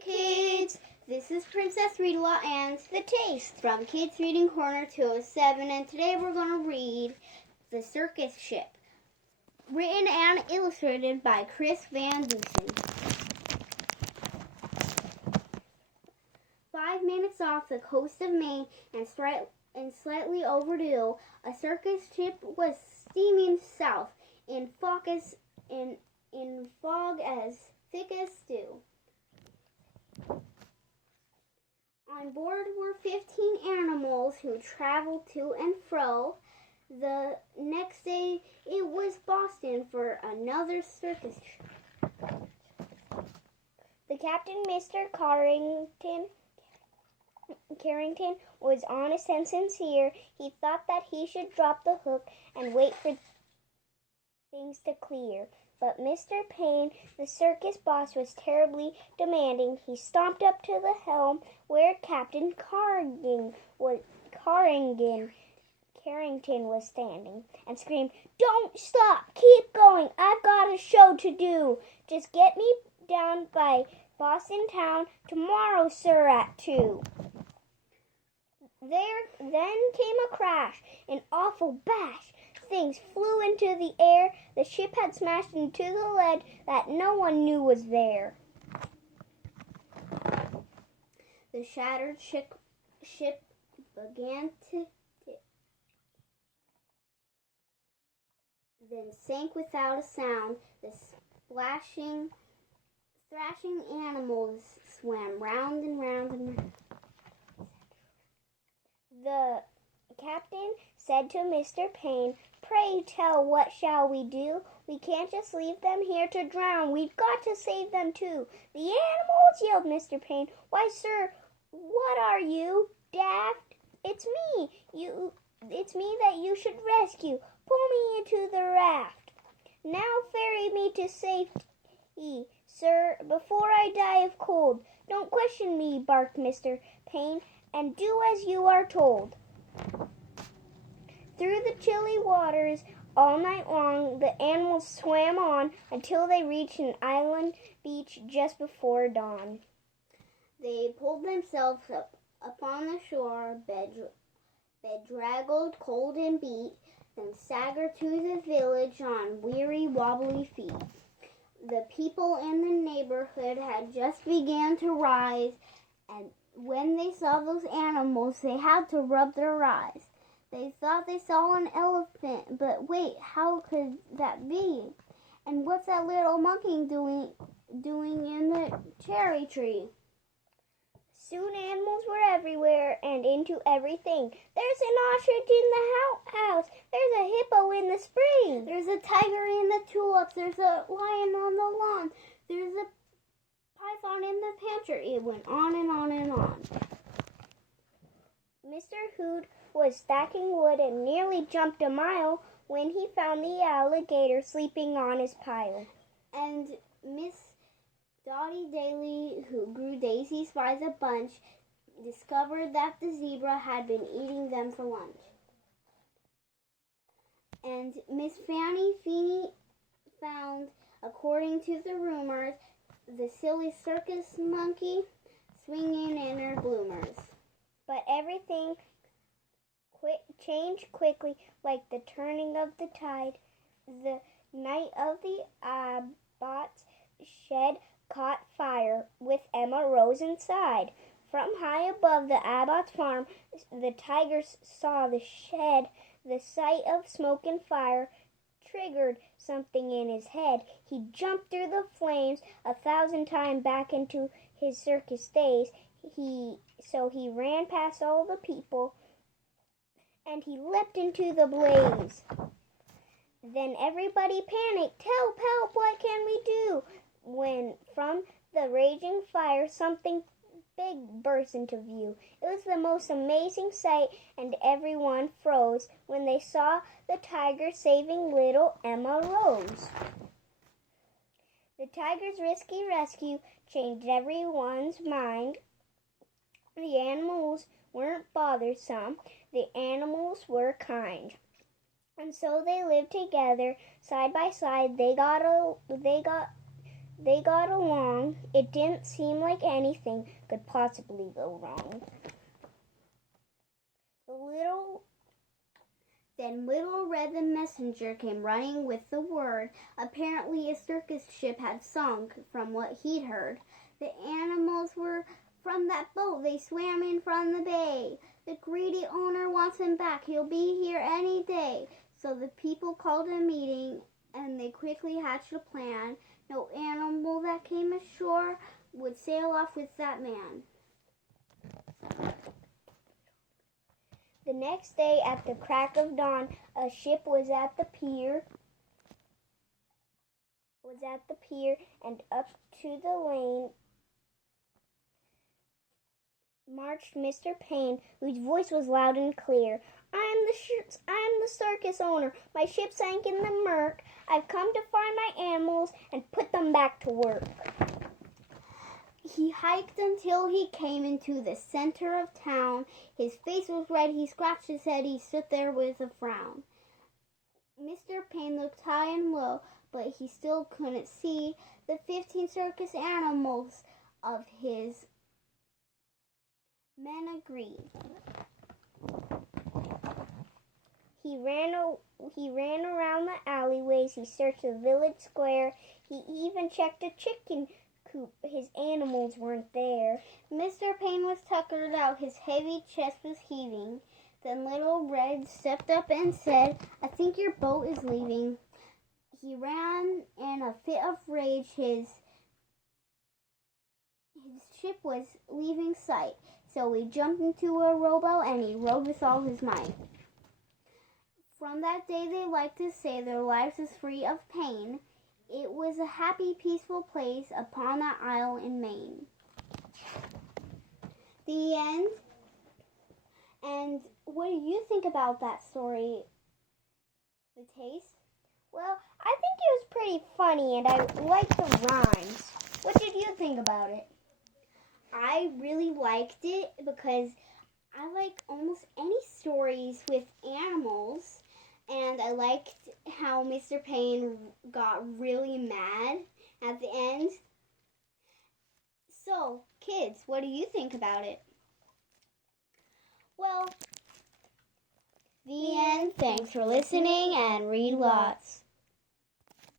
kids! This is Princess Readalong and The Taste from Kids Reading Corner 207, and today we're going to read The Circus Ship, written and illustrated by Chris Van Dusen. 5 minutes off the coast of Maine and slightly overdue, a circus ship was steaming south in fog as thick as stew. On board were 15 animals who traveled to and fro. The next day it was Boston for another circus. The captain, Mr. Carrington, was honest and sincere. He thought that he should drop the hook and wait for things to clear. But Mr. Payne, the circus boss, was terribly demanding. He stomped up to the helm where Captain Carrington was standing and screamed, "Don't stop! Keep going! I've got a show to do! Just get me down by Boston town tomorrow, sir, at 2. There then came a crash, an awful bash. Things flew into the air. The ship had smashed into the ledge that no one knew was there. The shattered ship began to tip, then sank without a sound. The thrashing animals swam round and round and round. The captain said to Mr. Payne, "Pray tell, what shall we do? We can't just leave them here to drown. We've got to save them too." "The animals!" yelled Mr. Payne. "Why, sir, what are you, daft? It's me that you should rescue. Pull me into the raft. Now ferry me to safety, sir, before I die of cold." "Don't question me," barked Mr. Payne, "and do as you are told." Through the chilly waters all night long, the animals swam on until they reached an island beach just before dawn. They pulled themselves up on the shore, bedraggled, cold and beat, then staggered to the village on weary, wobbly feet. The people in the neighborhood had just begun to rise, and when they saw those animals, they had to rub their eyes. They thought they saw an elephant, but wait, how could that be? And what's that little monkey doing in the cherry tree? Soon animals were everywhere and into everything. "There's an ostrich in the house. There's a hippo in the spring. There's a tiger in the tulips. There's a lion on the lawn. There's a python in the pantry." It went on and on and on. Mr. Hood was stacking wood and nearly jumped a mile when he found the alligator sleeping on his pile. And Miss Dotty Daly, who grew daisies by the bunch, discovered that the zebra had been eating them for lunch. And Miss Fanny Feeney found, according to the rumors, the silly circus monkey swinging in her bloomers. But everything changed quickly, like the turning of the tide. The night of the abbot's shed caught fire, with Emma Rose inside. From high above the abbot's farm, the tiger saw the shed. The sight of smoke and fire triggered something in his head. He jumped through the flames 1,000 times back into his circus days. So he ran past all the people, and he leapt into the blaze. Then everybody panicked. "Help, help, what can we do?" When from the raging fire something big burst into view. It was the most amazing sight, and everyone froze when they saw the tiger saving little Emma Rose. The tiger's risky rescue changed everyone's mind. The animals weren't bothersome. The animals were kind. And so they lived together, side by side. They got They got along. It didn't seem like anything could possibly go wrong. Then Little Red the messenger came running with the word. Apparently a circus ship had sunk from what he'd heard. The animals were from that boat. They swam in from the bay. The greedy owner wants him back. He'll be here any day. So the people called a meeting, and they quickly hatched a plan. No animal that came ashore would sail off with that man. The next day, at the crack of dawn, a ship was at the pier, and up to the lane marched Mr. Payne, whose voice was loud and clear. I'm the circus owner. My ship sank in the murk. I've come to find my animals and put them back to work. He hiked until he came into the center of town. His face was red. He scratched his head. He stood there with a frown. Mr. Payne looked high and low, but he still couldn't see the 15 circus animals of his men agreed. He ran around the alleyways. He searched the village square. He even checked a chicken coop. His animals weren't there. Mr. Payne was tuckered out. His heavy chest was heaving. Then Little Red stepped up and said, I think your boat is leaving. He ran in a fit of rage. His ship was leaving sight. So he jumped into a rowboat and he rowed with all his might. From that day they liked to say their lives was free of pain. It was a happy, peaceful place upon that isle in Maine. The end. And what do you think about that story, the taste? Well, I think it was pretty funny, and I liked the rhymes. What did you think about it? I really liked it because I like almost any stories with animals. And I liked how Mr. Payne got really mad at the end. So, kids, what do you think about it? Well, the end. Thanks for listening and read lots.